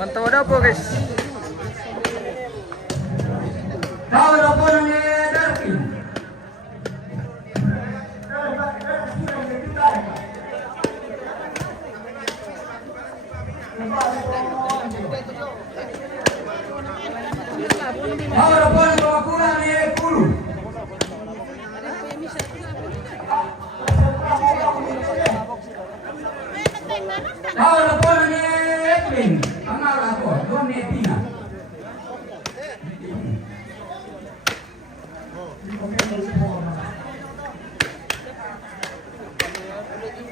Mantap ada po guys. Tahu apa namanya Darwin? Tahu apa nama kurang ni Kulu? Tahu apa namanya Edwin? Kenal apa? Tuan Edina.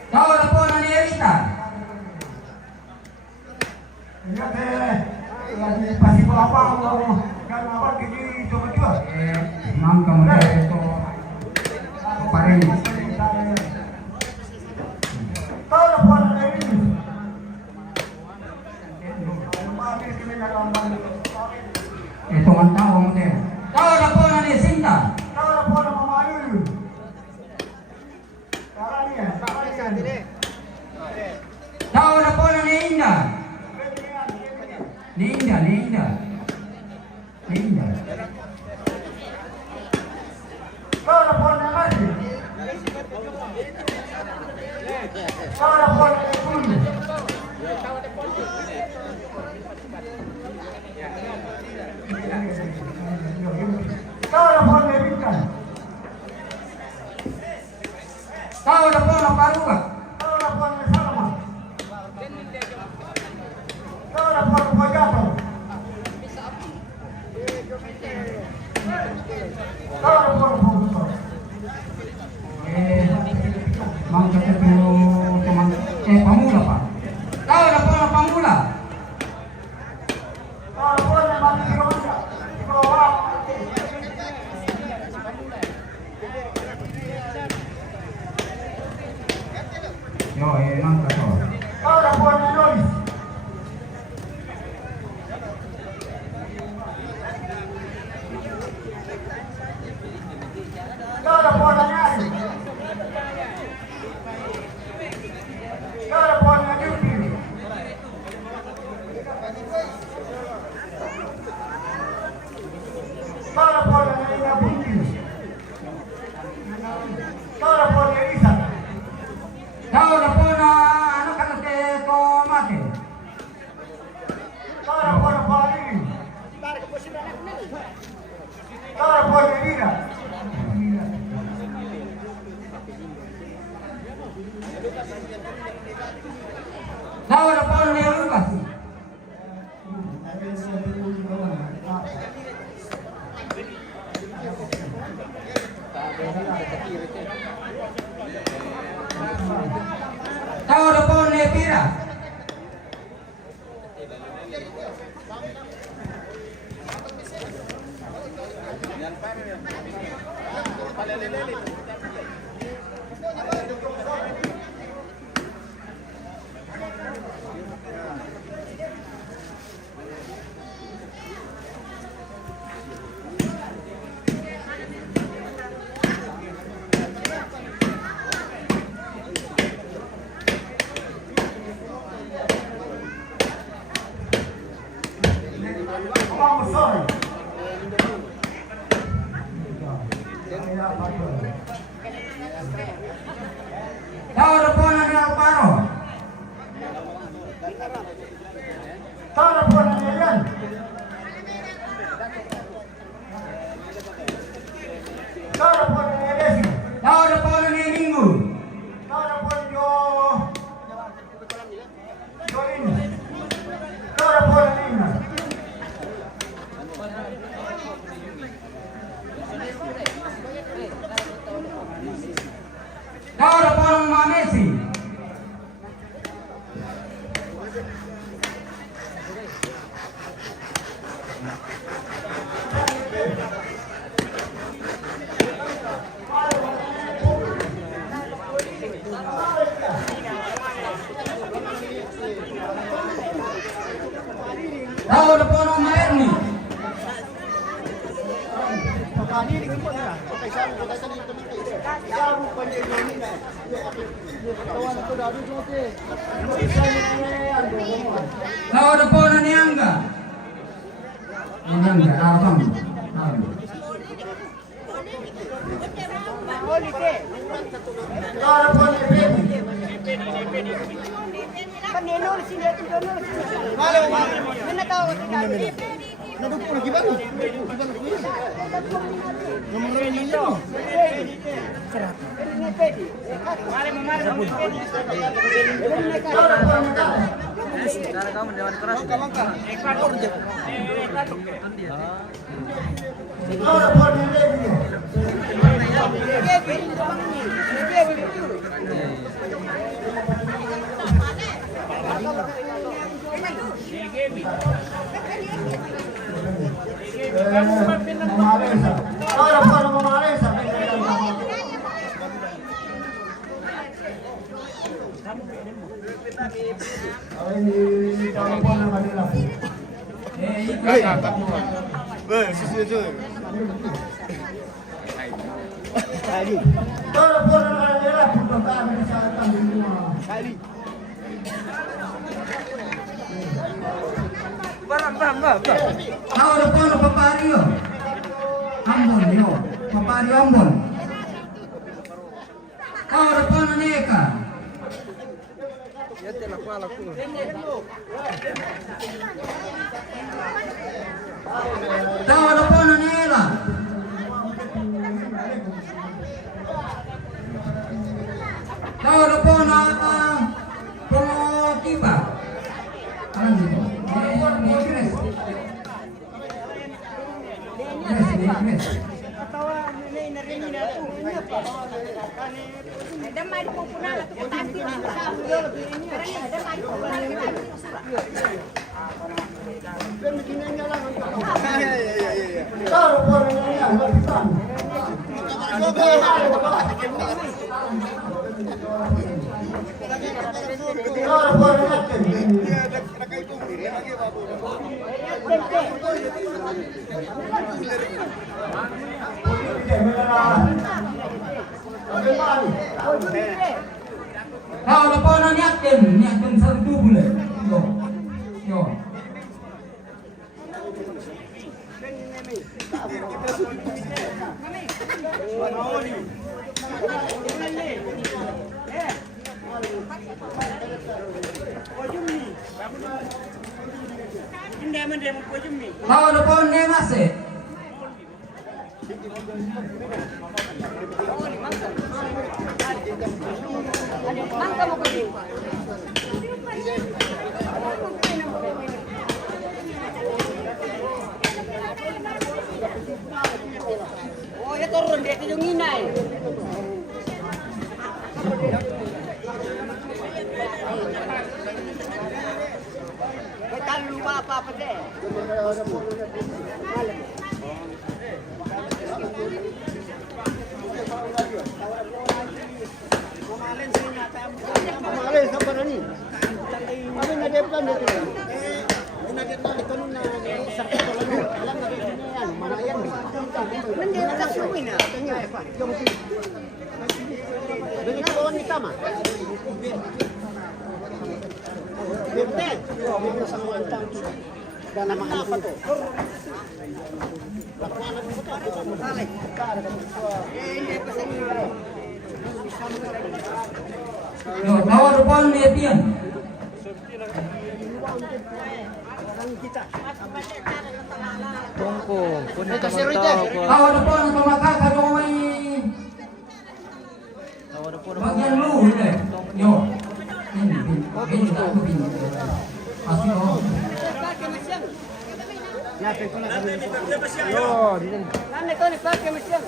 Tahu apa namanya Erika? Ingat lagi pasti apa kan apa jadi coba-coba. Mam kamu itu paling. Tahu apa ini? Itu mantap kamu teh. Tahu apa namanya Sinta? Tahu apa nama Mayu? Caranya. Tahu apa namanya Indah? Ninda. Tahu apa nama Mati? Tahu apa nama Kulu? Tahu apa nama Bintang? Tahu apa nama Paruka? Tahu apa nama Salma? Tahu apa nama Jato? Tahu apa nama Buto? Mang ketemu teman Pamula Pak. Tahu apa nama Pamula? Tahu apa nama Kirosa? Yo, emang kata. Tahu apa nama Noris? Tahu apa nama Nyari? Tahu apa nama Yupi? Tahu apa nama Ina Bunti? Tahu apa nama Isa? Tahu apa nama anak kata Tomate? Tahu apa nama Fahri? Tahu apa nama Dira? Tahu apa nama Lukas? Tahu apa nama Pira? Vamos, sorry. Tahu apa nama Alvaro? Tahu apa nama Yan? Tahu apa nama Desi? Tahu apa nama Minggu? Tahu apa Jolini? Tahu apa nama Ina? Tahu apa nama Messi? Tahu apa nama Erni? Tahu apa nama Ahora pon papario. Ambon yo. Papario ambon. Ahora pon neka. Ahora pon nela. Ahora pon kipa. Alam dito. Kalau lepas nak niatkan satu boleh. Yo. Kalau lepas ni masih. Oh, ya turun dia yung inay. Betal lupa apa-apa deh. Mamalay sa parani. Ano na depan dito? Inagit na ito na sa talaga. Alam na rin yan, manayan. Nandito ka suwi na. Yung Bili ko ni tama. Binte. Bili sa mga tang. Dana mga pa to. Yo, bawa depan dia pian. Tungko, kunin tahu Bawa depan sama kakak doai. Bagian lu ini. Yo. Ini aku bin. Asli oh. Yo, di sini. Nanda ito ni Pake Masyang.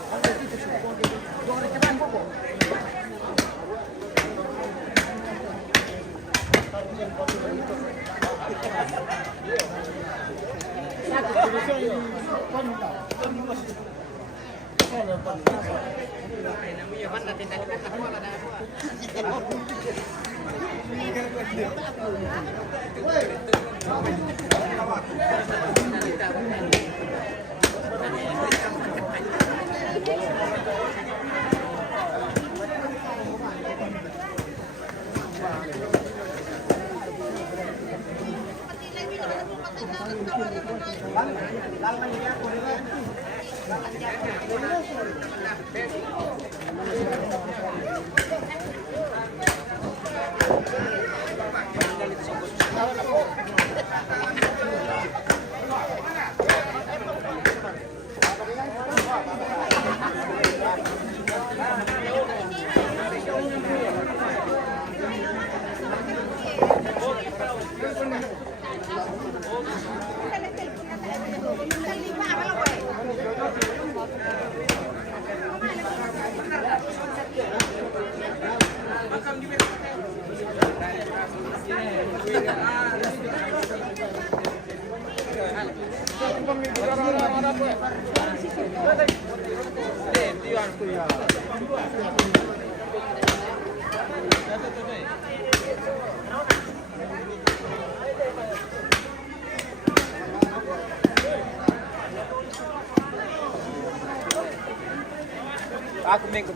Aku minggu.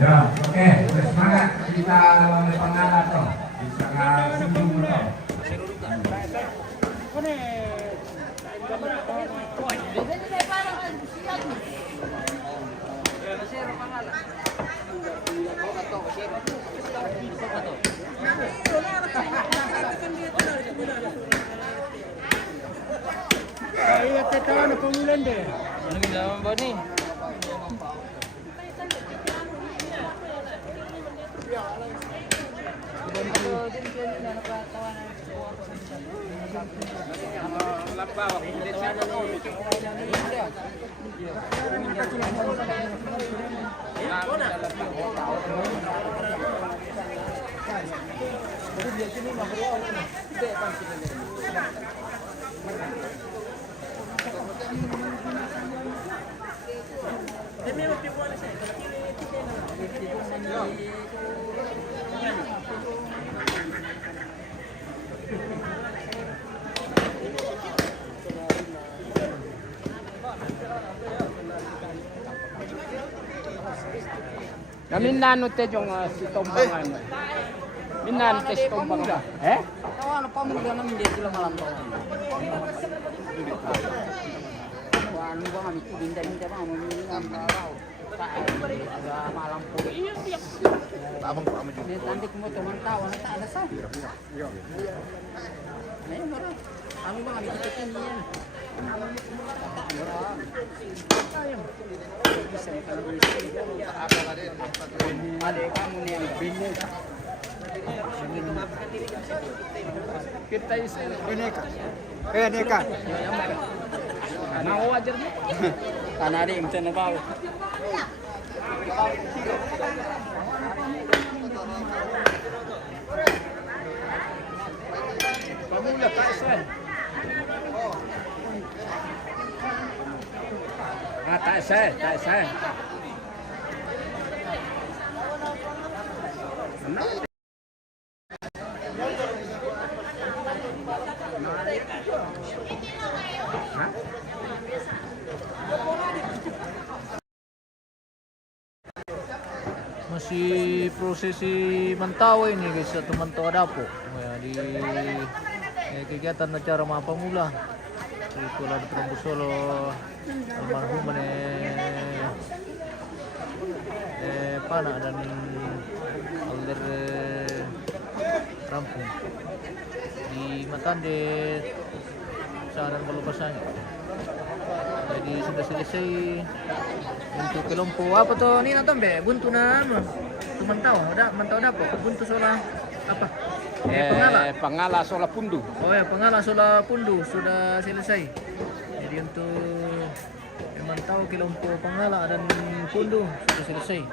Ya, oke, udah semangat kita lawan pengalat toh. Bisa ngasih toh. Iya, kita ano pangulan deh. Ano ginawa ba ni? Minano te yung si Tombangan. Minano te si Tombangan. Eh? Tawa na pamuda namin dito sila malam tawa. Ano ba kami tinda-tinda ba mo ng araw. Sa malam po. Abang ko amo Ni tandik mo to man tawa na taala sa. Ay mara. Ano ba kami titingin? Ada kamu nih yang bingung. Kita isi boneka. Boneka. Mau ajar nih. Karena ada yang bisa nebau. Pamula Tyson. Tak saya. Masih prosesi mantau ini guys, satu mantau dapo ya, di kegiatan acara Maha Pamula di Sekolah di Perumbu Solo almarhum Pana dan Alder Rampung di Matande Saran Balubasanya. Jadi sudah selesai untuk kelompo apa tuh ni nonton be buntu na ano tu mantau dapo buntu sola apa Pangala Sola Pundu. oh ya pengala sola pundu sudah selesai. Jadi untuk mantau kelompo pengala dan pundu sudah selesai.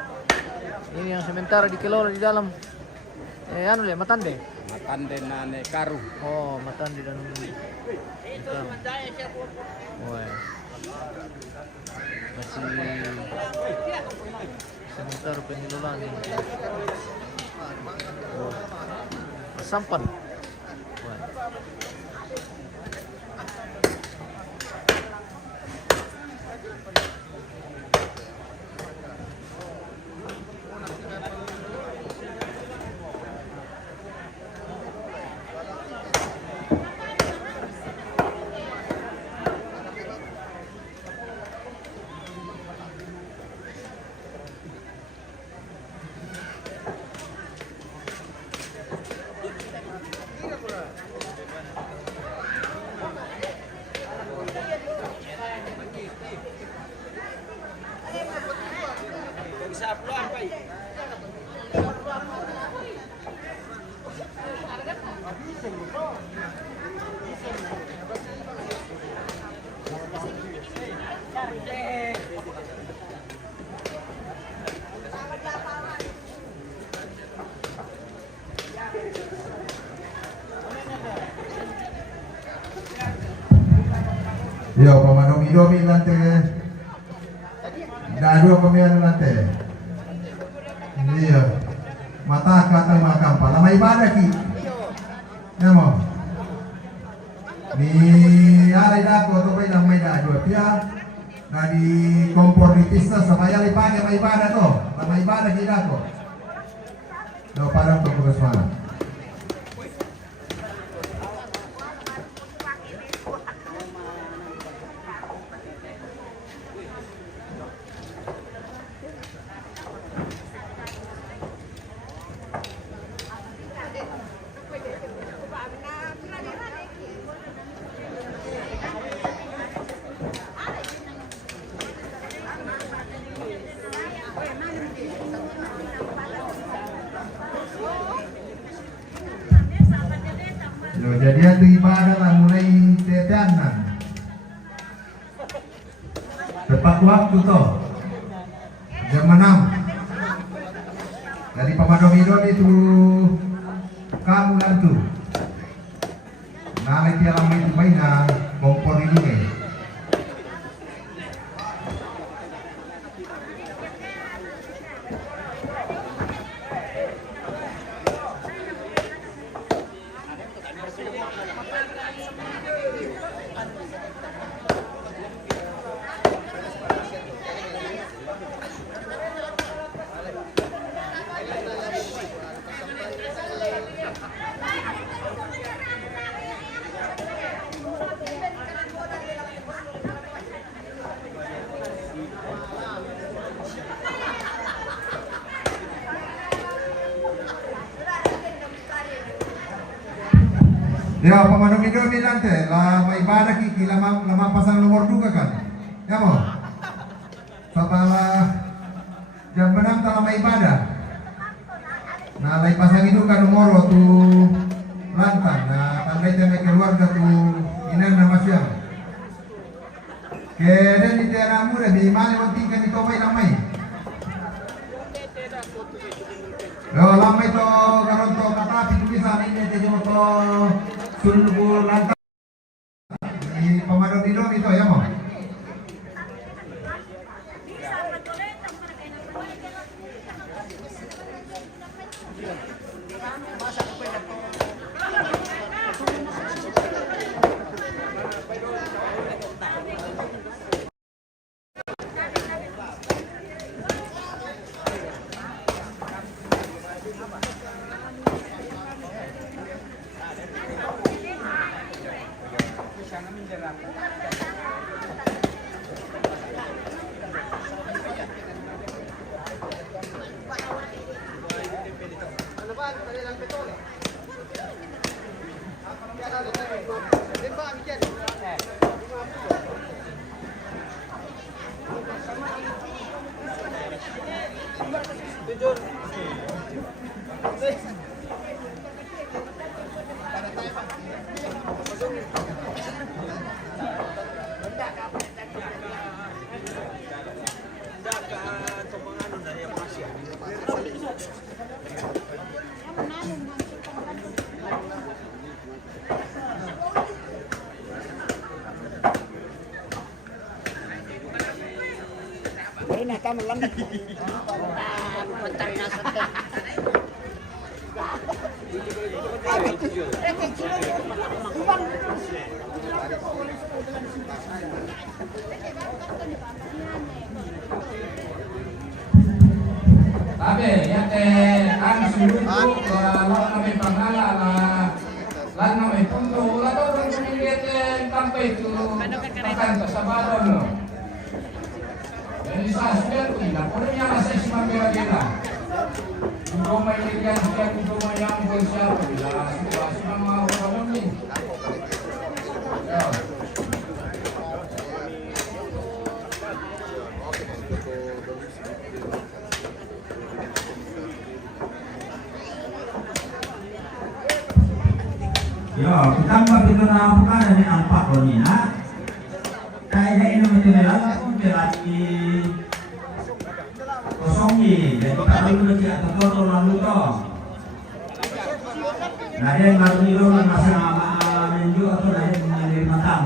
Ini yang sementara di kelor di dalam anu le Matande Nane Karu. oh Matande dan Karu. Oh ya. Masih sementara pengelolaan ini. Oh. Sampan. Wah. Yo, pamadomi-domi lante. Dua pemain lante. Iya. Mata kata makam pala may ibadah ki. Namo. Ni alay dako to bay nang may dado pia. Na di kompor di pista sa bayali pagi may ibadah to. Na may ibadah ki dako. No parang to pugas mana. Jadi itu ibadah lah mulai tedanan. Tepat waktu toh jam 6. Dari pamadomi-domi itu kamu lantu. Nah, lagi alam itu mainan kompor ini. Ya, pamadomi-domi nanti lah may ibadah ki lama pasang nomor juga kan. Ya mo. Setelah jam 6 telah may ibadah. Nah, lay pasang itu kan nomor waktu lantang. Nah, tandai tembak keluarga tu inan nama siang. Keden di daerah muda di mana waktu kan itu may lamay. Yo, lamay to karon to katapi tulisan ini jadi to sulbur lantang di pamadomi-domi itu ya mo. Ini kamu lambat. Bentar ngasih. Tapi ya ang suluto lawan kami pangala lan kami punto wala daw rin kumiliit kampay to takanta sa baron no. Jadi sa sudah tidak pun yang nasa isma pera Kudo may ligyan siya kudo may ambol siya bila situasi ng mga kanon ni. Yo, kita mbak itu na bukan dari ampak lo ni ha. Kaya ini macam ni lah. di kosongi jadi kalau lagi atau foto lalu toh nah yang baru nih lo masa menju atau dari matang